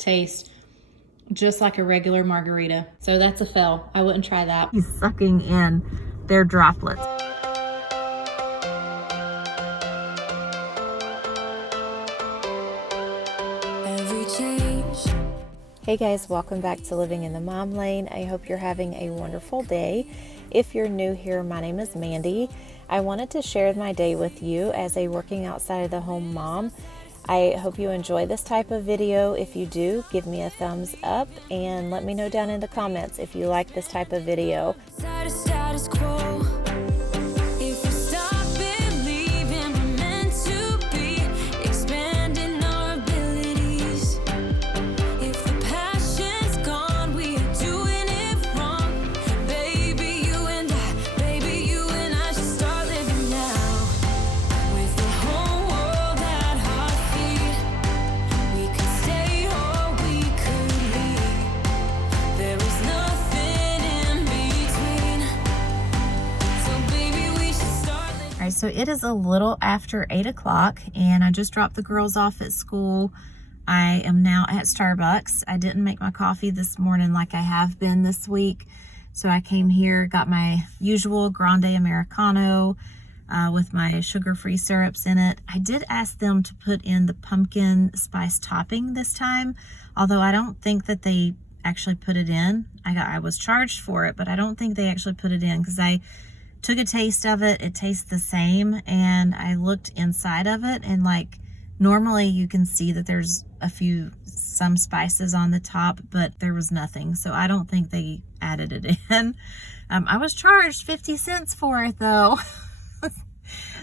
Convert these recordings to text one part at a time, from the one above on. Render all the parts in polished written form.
taste just like a regular margarita. So that's a fail. I wouldn't try that. He's sucking in their droplets. Hey guys, welcome back to Living in the Mom Lane. I hope you're having a wonderful day. If you're new here, my name is Mandy. I wanted to share my day with you as a working outside of the home mom. I hope you enjoy this type of video. If you do, give me a thumbs up and let me know down in the comments if you like this type of video. Status quo. So it is a little after 8 o'clock and I just dropped the girls off at school. I am now at Starbucks. I didn't make my coffee this morning like I have been this week. So I came here, got my usual grande Americano with my sugar-free syrups in it. I did ask them to put in the pumpkin spice topping this time, although I don't think that they actually put it in. I was charged for it, but I don't think they actually put it in because I took a taste of it. It tastes the same, and I looked inside of it, and like normally you can see that there's some spices on the top, but there was nothing. So I don't think they added it in. I was charged 50 cents for it though.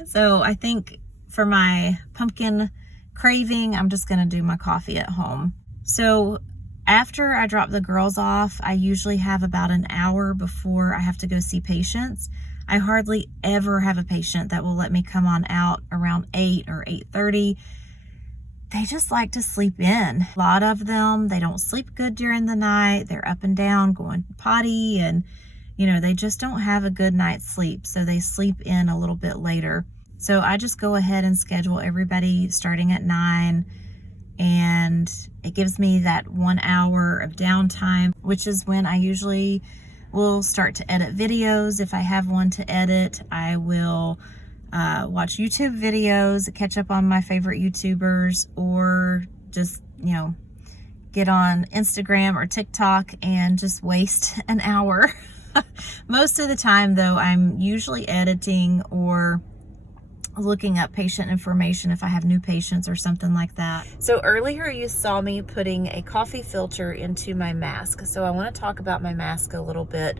So I think for my pumpkin craving, I'm just gonna do my coffee at home. So after I drop the girls off, I usually have about an hour before I have to go see patients. I hardly ever have a patient that will let me come on out around 8 or 8:30. They just like to sleep in. A lot of them, they don't sleep good during the night. They're up and down going potty, and they just don't have a good night's sleep. So they sleep in a little bit later. So I just go ahead and schedule everybody starting at 9, and it gives me that 1 hour of downtime, which is when I usually will start to edit videos. If I have one to edit, I will watch YouTube videos, catch up on my favorite YouTubers, or just, get on Instagram or TikTok and just waste an hour. Most of the time though, I'm usually editing or looking up patient information if I have new patients or something like that. So earlier you saw me putting a coffee filter into my mask. So I want to talk about my mask a little bit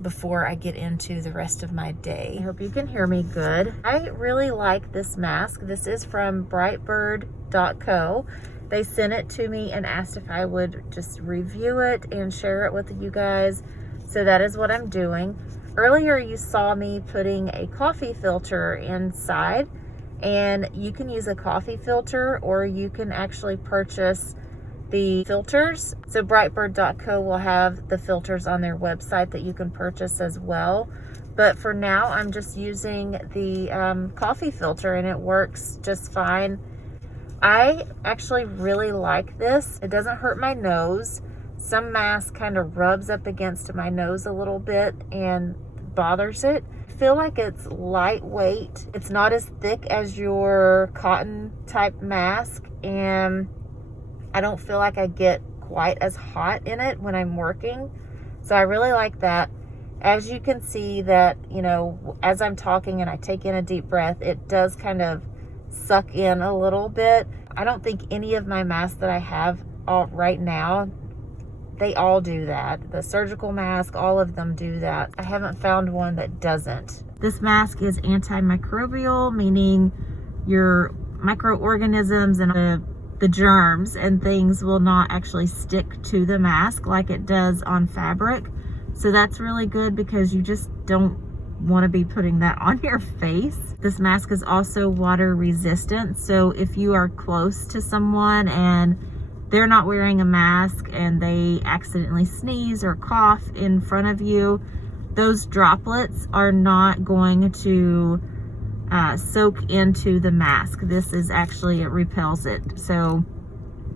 before I get into the rest of my day. I hope you can hear me good. I really like this mask. This is from BRITE.co. They sent it to me and asked if I would just review it and share it with you guys. So that is what I'm doing. Earlier you saw me putting a coffee filter inside, and you can use a coffee filter or you can actually purchase the filters. So brightbird.co will have the filters on their website that you can purchase as well. But for now, I'm just using the coffee filter, and it works just fine. I actually really like this. It doesn't hurt my nose. Some mask kind of rubs up against my nose a little bit and bothers it. I feel like it's lightweight. It's not as thick as your cotton type mask, and I don't feel like I get quite as hot in it when I'm working. So I really like that. As you can see that, as I'm talking and I take in a deep breath, it does kind of suck in a little bit. I don't think any of my masks that I have right now, they all do that. The surgical mask, all of them do that. I haven't found one that doesn't. This mask is antimicrobial, meaning your microorganisms and the germs and things will not actually stick to the mask like it does on fabric. So that's really good because you just don't want to be putting that on your face. This mask is also water resistant. So if you are close to someone and they're not wearing a mask and they accidentally sneeze or cough in front of you, those droplets are not going to soak into the mask. This is actually, it repels it. So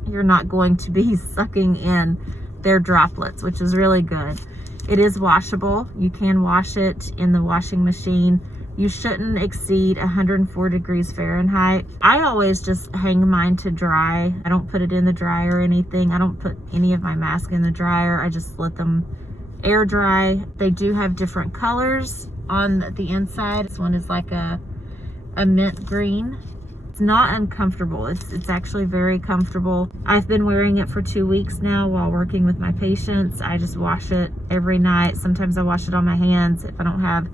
you're not going to be sucking in their droplets, which is really good. It is washable. You can wash it in the washing machine. You shouldn't exceed 104 degrees Fahrenheit. I always just hang mine to dry. I don't put it in the dryer or anything. I don't put any of my mask in the dryer. I just let them air dry. They do have different colors on the inside. This one is like a mint green. It's not uncomfortable. It's actually very comfortable. I've been wearing it for 2 weeks now while working with my patients. I just wash it every night. Sometimes I wash it on my hands if I don't have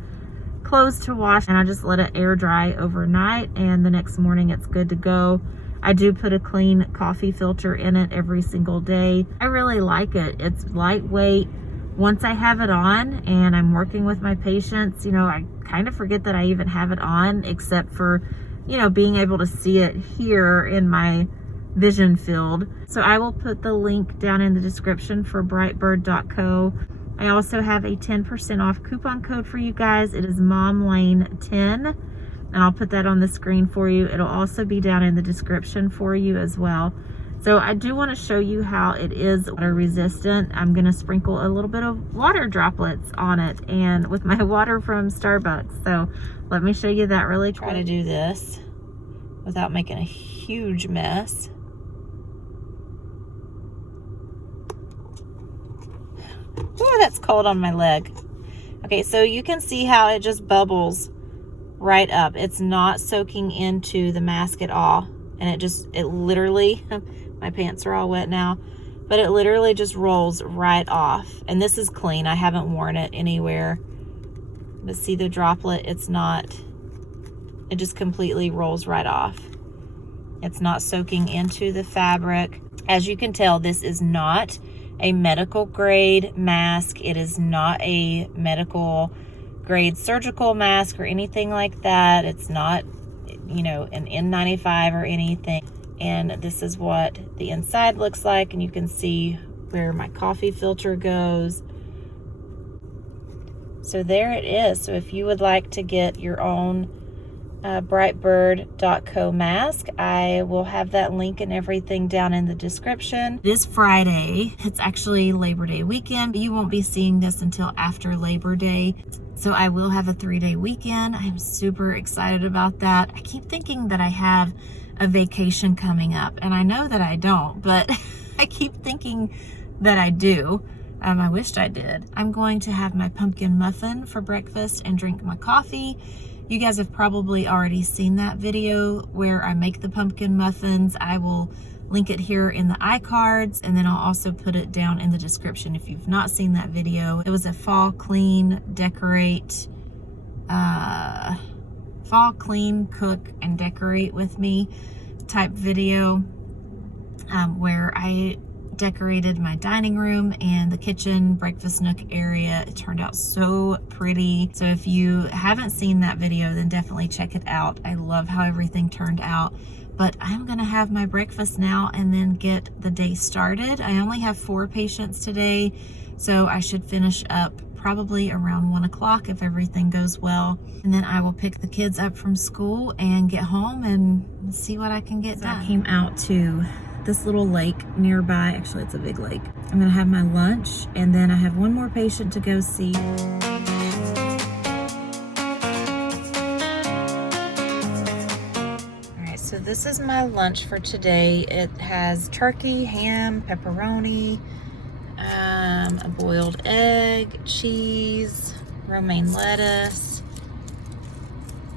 clothes to wash, and I just let it air dry overnight, and the next morning it's good to go. I do put a clean coffee filter in it every single day. I really like it. It's lightweight. Once I have it on and I'm working with my patients, you know, I kind of forget that I even have it on, except for, you know, being able to see it here in my vision field. So I will put the link down in the description for britebird.co. I also have a 10% off coupon code for you guys. It is MomLane10, and I'll put that on the screen for you. It'll also be down in the description for you as well. So I do want to show you how it is water resistant. I'm going to sprinkle a little bit of water droplets on it, and with my water from Starbucks. So let me show you that really quick. Try to do this without making a huge mess. Oh, that's cold on my leg. Okay, so you can see how it just bubbles right up. It's not soaking into the mask at all. And it literally, my pants are all wet now, but it literally just rolls right off. And this is clean. I haven't worn it anywhere. But see the droplet? It's not, it just completely rolls right off. It's not soaking into the fabric. As you can tell, this is not a medical grade mask. It is not a medical grade surgical mask or anything like that. It's not, you know, an N95 or anything. And this is what the inside looks like, and you can see where my coffee filter goes. So there it is. So if you would like to get your own britebird.co mask, I will have that link and everything down in the description. It is Friday. It's actually Labor Day weekend, but you won't be seeing this until after Labor Day. So I will have a 3-day weekend. I'm super excited about that. I keep thinking that I have a vacation coming up, and I know that I don't, but I keep thinking that I do. I wished I did. I'm going to have my pumpkin muffin for breakfast and drink my coffee. You guys have probably already seen that video where I make the pumpkin muffins. I will link it here in the iCards, and then I'll also put it down in the description if you've not seen that video. It was a fall clean, decorate, fall clean, cook, and decorate with me type video where I decorated my dining room and the kitchen breakfast nook area. It turned out so pretty. So if you haven't seen that video, then definitely check it out. I love how everything turned out. But I'm gonna have my breakfast now and then get the day started. I only have 4 patients today, so I should finish up probably around 1 o'clock if everything goes well. And then I will pick the kids up from school and get home and see what I can get done. I came out to this little lake nearby. Actually, it's a big lake. I'm gonna have my lunch, and then I have 1 more patient to go see. All right, so this is my lunch for today. It has turkey, ham, pepperoni, a boiled egg, cheese, romaine lettuce,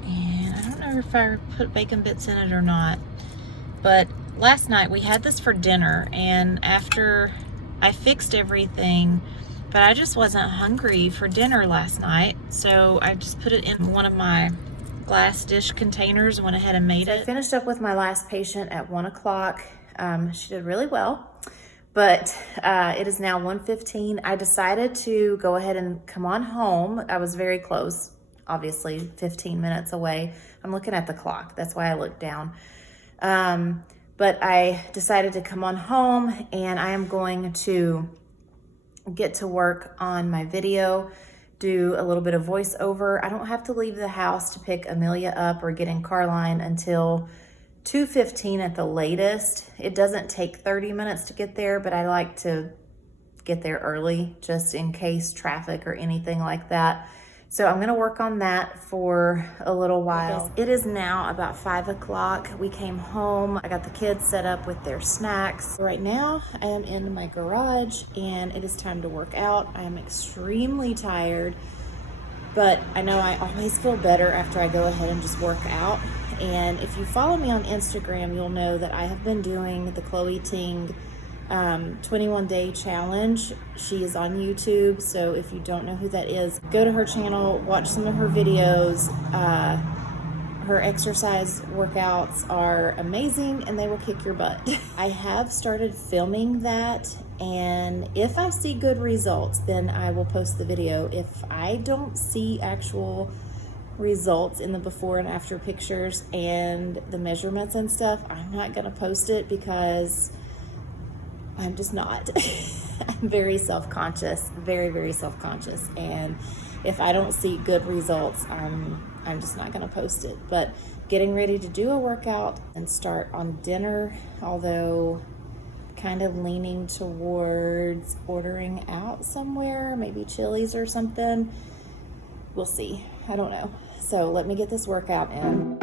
and I don't know if I put bacon bits in it or not, but last night we had this for dinner, and after I fixed everything, but I just wasn't hungry for dinner last night, so I just put it in one of my glass dish containers, went ahead and made it. I finished up with my last patient at 1 o'clock. She did really well, but it is now 1:15. I decided to go ahead and come on home. I was very close, obviously 15 minutes away. I'm looking at the clock, that's why I looked down. But I decided to come on home, and I am going to get to work on my video, do a little bit of voiceover. I don't have to leave the house to pick Amelia up or get in car line until 2:15 at the latest. It doesn't take 30 minutes to get there, but I like to get there early just in case traffic or anything like that. So I'm gonna work on that for a little while. It is now about 5 o'clock. We came home. I got the kids set up with their snacks. Right now I am in my garage and it is time to work out. I am extremely tired, but I know I always feel better after I go ahead and just work out. And if you follow me on Instagram, you'll know that I have been doing the Chloe Ting 21-day challenge. She is on YouTube, so if you don't know who that is, go to her channel, watch some of her videos. Her exercise workouts are amazing and they will kick your butt. I have started filming that, and if I see good results, then I will post the video. If I don't see actual results in the before and after pictures and the measurements and stuff, I'm not gonna post it because I'm just not. I'm very self-conscious, very self-conscious, and if I don't see good results, I'm just not gonna post it. But getting ready to do a workout and start on dinner, although kind of leaning towards ordering out somewhere, maybe Chili's or something. We'll see. I don't know. So let me get this workout in.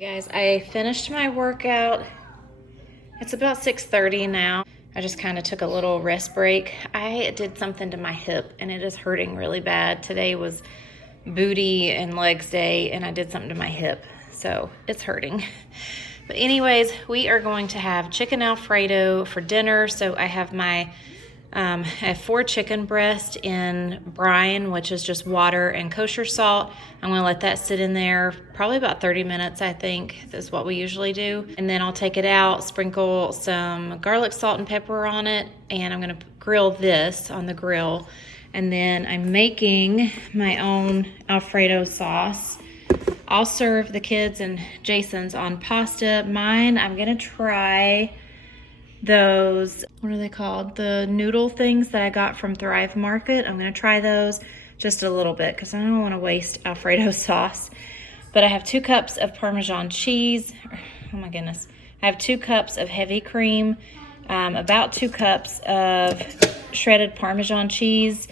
Guys, I finished my workout. It's about 6:30 now. I just kind of took a little rest break. I did something to my hip and it is hurting really bad. Today was booty and legs day and I did something to my hip, so it's hurting. But anyways, we are going to have chicken alfredo for dinner. So I have my I have 4 chicken breasts in brine, which is just water and kosher salt. I'm going to let that sit in there probably about 30 minutes, I think. That's what we usually do. And then I'll take it out, sprinkle some garlic, salt, and pepper on it, and I'm going to grill this on the grill. And then I'm making my own Alfredo sauce. I'll serve the kids and Jason's on pasta. Mine, I'm going to try those, what are they called? The noodle things that I got from Thrive Market. I'm going to try those just a little bit because I don't want to waste Alfredo sauce. But I have 2 cups of Parmesan cheese. Oh my goodness. I have 2 cups of heavy cream, about 2 cups of shredded Parmesan cheese.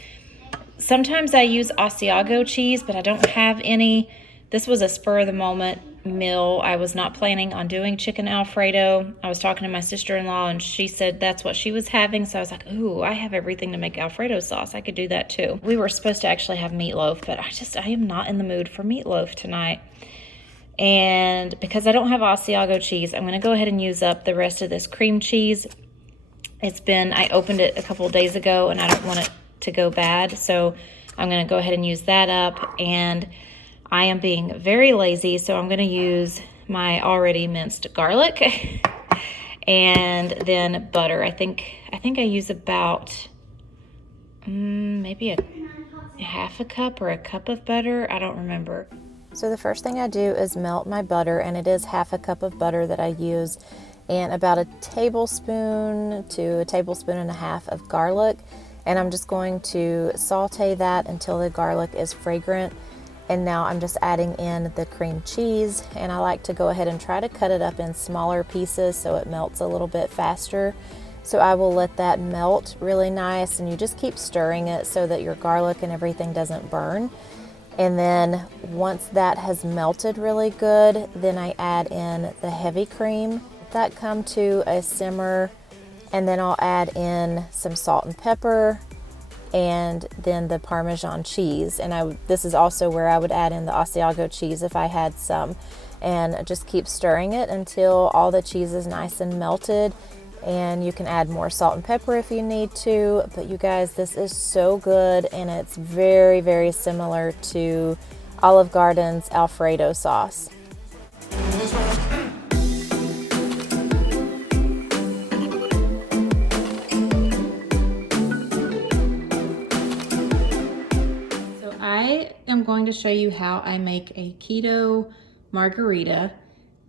Sometimes I use Asiago cheese, but I don't have any. This was a spur of the moment meal. I was not planning on doing chicken Alfredo. I was talking to my sister-in-law and she said that's what she was having. So I was like, ooh, I have everything to make Alfredo sauce. I could do that too. We were supposed to actually have meatloaf, but I am not in the mood for meatloaf tonight. And because I don't have Asiago cheese, I'm going to go ahead and use up the rest of this cream cheese. I opened it a couple of days ago and I don't want it to go bad. So I'm going to go ahead and use that up. And I am being very lazy, so I'm going to use my already minced garlic and then butter. I think I use about maybe a half a cup or a cup of butter. I don't remember. So the first thing I do is melt my butter, and it is half a cup of butter that I use, and about a tablespoon to a tablespoon and a half of garlic. And I'm just going to saute that until the garlic is fragrant. And now I'm just adding in the cream cheese, and I like to go ahead and try to cut it up in smaller pieces so it melts a little bit faster. So I will let that melt really nice, and you just keep stirring it so that your garlic and everything doesn't burn. And then once that has melted really good, then I add in the heavy cream. Let that come to a simmer, and then I'll add in some salt and pepper, and then the Parmesan cheese. And this is also where I would add in the Asiago cheese if I had some, and just keep stirring it until all the cheese is nice and melted. and you can add more salt and pepper if you need to. But you guys, this is so good, and it's very, very similar to Olive Garden's Alfredo sauce. I am going to show you how I make a keto margarita.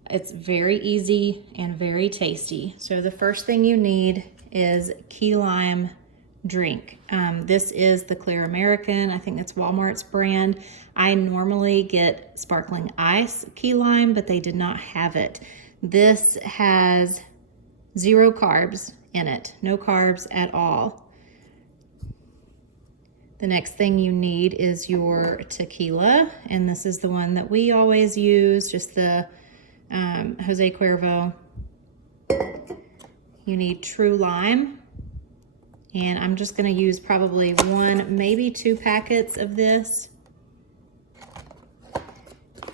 It's very easy and very tasty. So the first thing you need is key lime drink. This is the Clear American. I think that's Walmart's brand. I normally get sparkling ice key lime, but they did not have it. This has 0 carbs in it, no carbs at all. The next thing you need is your tequila, and this is the one that we always use, just the Jose Cuervo. You need true lime, and I'm just going to use probably 1, maybe 2 packets of this.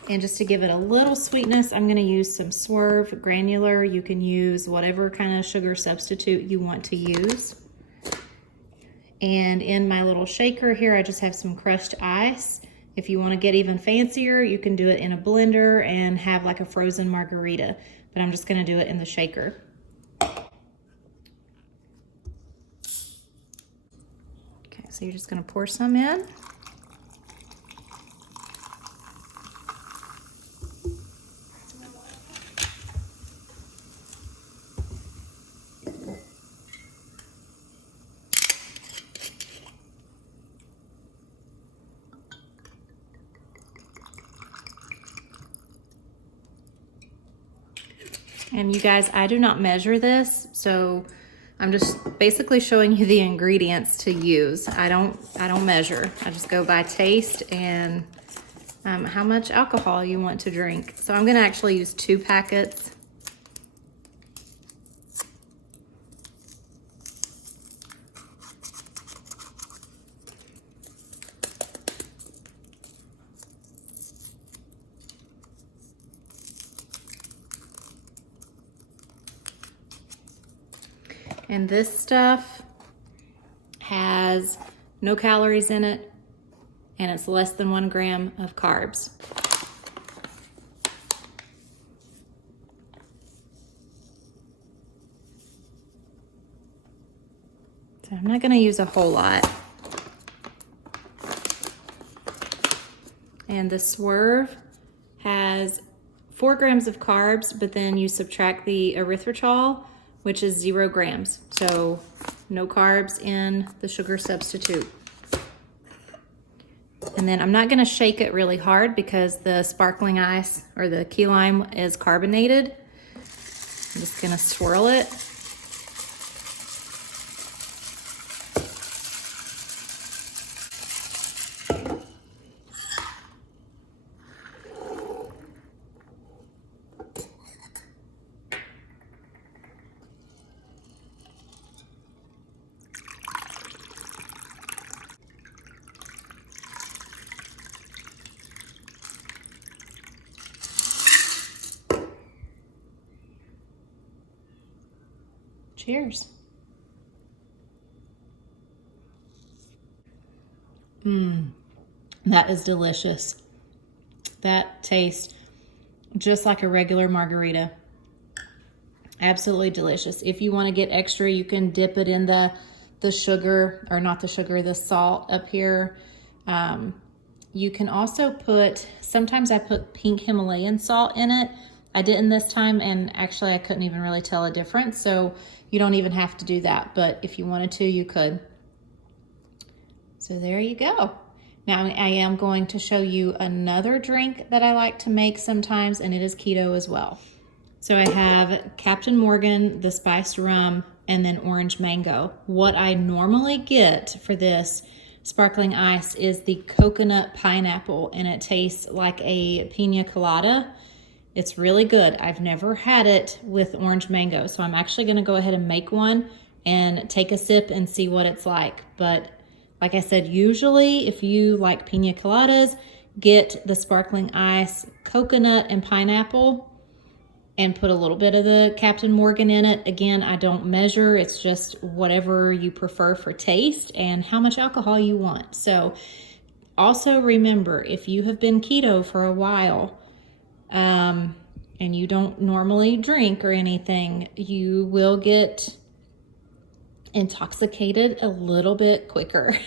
And just to give it a little sweetness, I'm going to use some Swerve granular. You can use whatever kind of sugar substitute you want to use. And in my little shaker here, I just have some crushed ice. If you want to get even fancier, you can do it in a blender and have like a frozen margarita, but I'm just going to do it in the shaker. Okay, so you're just going to pour some in. And you guys, I do not measure this, so I'm just basically showing you the ingredients to use. I don't measure. I just go by taste and how much alcohol you want to drink. So I'm gonna actually use 2 packets. And this stuff has no calories in it, and it's less than 1 gram of carbs. So I'm not going to use a whole lot. And the Swerve has 4 grams of carbs, but then you subtract the erythritol, which is 0 grams. So no carbs in the sugar substitute. And then I'm not gonna shake it really hard because the sparkling ice or the key lime is carbonated. I'm just gonna swirl it. Cheers. That is delicious. That tastes just like a regular margarita. Absolutely delicious. If you want to get extra, you can dip it in the sugar, or not the sugar, the salt up here. You can also put, sometimes I put pink Himalayan salt in it. I didn't this time, and actually I couldn't even really tell a difference, so you don't even have to do that, but if you wanted to, you could. So there you go. Now I am going to show you another drink that I like to make sometimes, and it is keto as well. So I have Captain Morgan, the spiced rum, and then orange mango. What I normally get for this sparkling ice is the coconut pineapple, and it tastes like a pina colada. It's really good. I've never had it with orange mango, so I'm actually gonna go ahead and make one and take a sip and see what it's like. But like I said, usually if you like pina coladas, get the sparkling ice, coconut and pineapple, and put a little bit of the Captain Morgan in it. Again, I don't measure. It's just whatever you prefer for taste and how much alcohol you want. So also remember, if you have been keto for a while, and you don't normally drink or anything, you will get intoxicated a little bit quicker.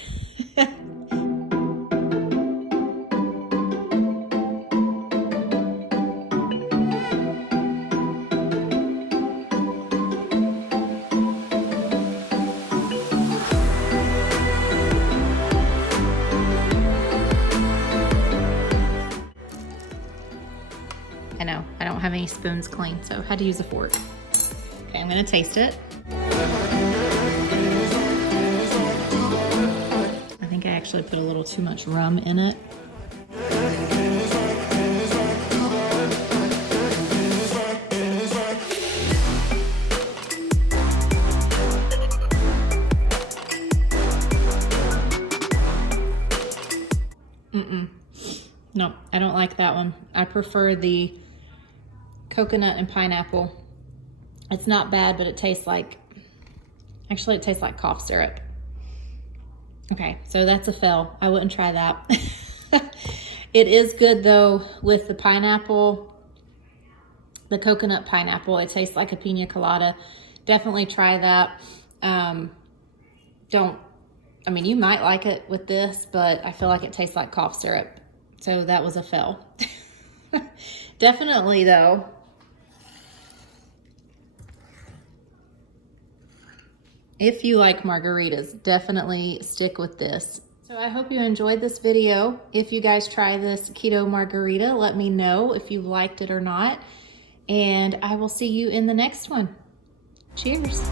I know, I don't have any spoons clean, so I had to use a fork. Okay, I'm gonna taste it. I think I actually put a little too much rum in it. No, I don't like that one. I prefer the coconut and pineapple. It's not bad, but it tastes like, actually it tastes like cough syrup. Okay, so that's a fail. I wouldn't try that. It is good though with the pineapple, the coconut pineapple. It tastes like a pina colada. Definitely try that. I mean, you might like it with this, but I feel like it tastes like cough syrup. So that was a fail. Definitely though, if you like margaritas, definitely stick with this. So I hope you enjoyed this video. If you guys try this keto margarita, let me know if you liked it or not. And I will see you in the next one. Cheers.